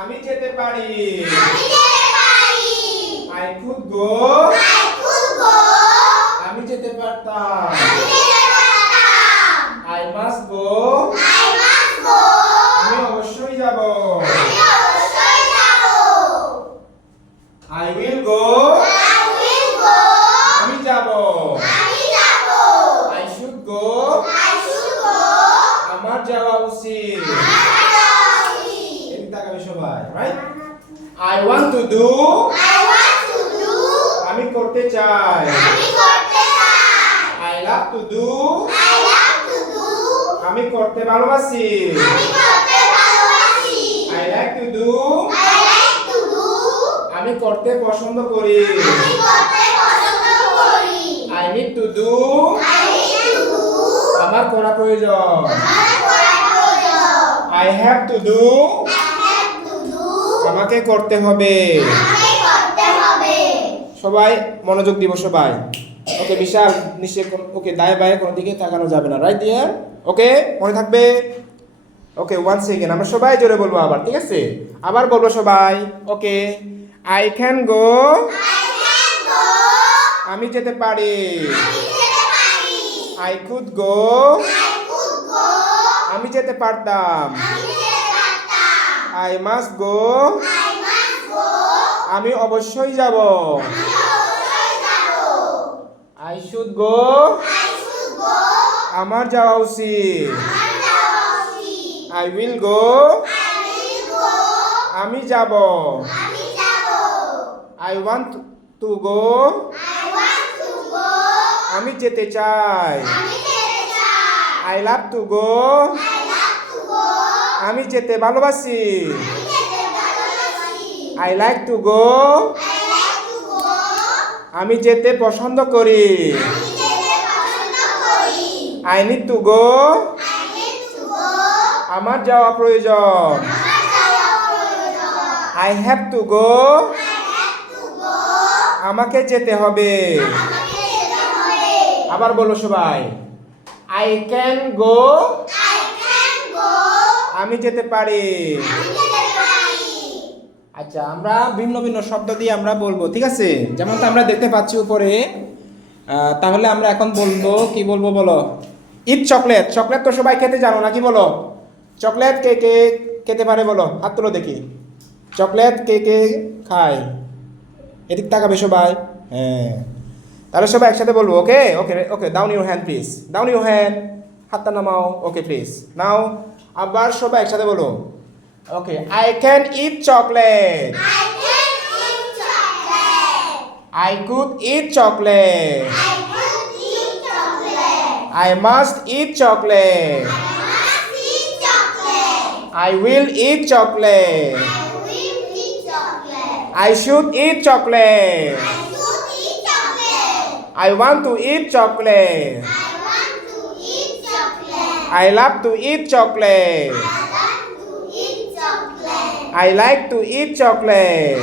আমি যেতে পারি। I could go. আমি যেতে পারতাম। I must go. আমি অবশ্যই যাব। I will go. আমি যাব। I should go. আমার যাওয়া উচিত। এদিকে তাকাবে সবাই, right? I want to do. আমি করতে চাই। I love to do. আমি করতে ভালোবাসি। I like to do. আমি করতে পছন্দ করি। I need to do. আমার করা প্রয়োজন। I have to do. আমাকে করতে হবে। সবাই মনোযোগ দিব সবাই। ওকে, বিশাল নিচে ওকে দায়ে বায়ে কোনো দিকে তাকানো যাবে না, রাইট ডিয়ার? ওকে, মনে থাকবে? ওকে, ওয়ান সেকেন্ড, আমরা সবাই জোরে বলবো আবার, ঠিক আছে? আবার বলবো সবাই। ওকে, I can go. আমি যেতে পারি। I could go. আমি যেতে পারতাম। I must go. আমি অবশ্যই যাব। I should go. আমার যাওয়া উচিত। I will go. আমি যাব। I want to go. আমি যেতে চাই। I love to go. আমি যেতে ভালোবাসি। I like to go. আমি যেতে পছন্দ করি। I need to go. আমার যাওয়া প্রয়োজন। I have to go. আমাকে যেতে হবে। আবার বলো সবাই। I can go. আমি যেতে পারি। আচ্ছা, আমরা ভিন্ন ভিন্ন শব্দ দিয়ে আমরা বলবো, ঠিক আছে? যেমনটা আমরা দেখতে পাচ্ছি উপরে। তাহলে আমরা এখন বলবো, কি বলবো বলো? ইট চকলেট। চকলেট তো সবাই খেতে জানো নাকি বলো? চকলেট কে কে খেতে পারে বলো? হাত তুলো দেখি। চকলেট কে কে খায়? এদিক তাকাবে সবাই। হ্যাঁ, তাহলে সবাই একসাথে বলবো। Okay okay okay, down your hand please. Down your hand, হাতটা নামাও। Okay please now. আবার সবাই একসাথে বলো। ওকে, I can eat chocolate. I could eat chocolate. I must eat chocolate. I will eat chocolate. I should eat chocolate. I want to eat chocolate. I love to eat chocolate. I like to eat chocolate.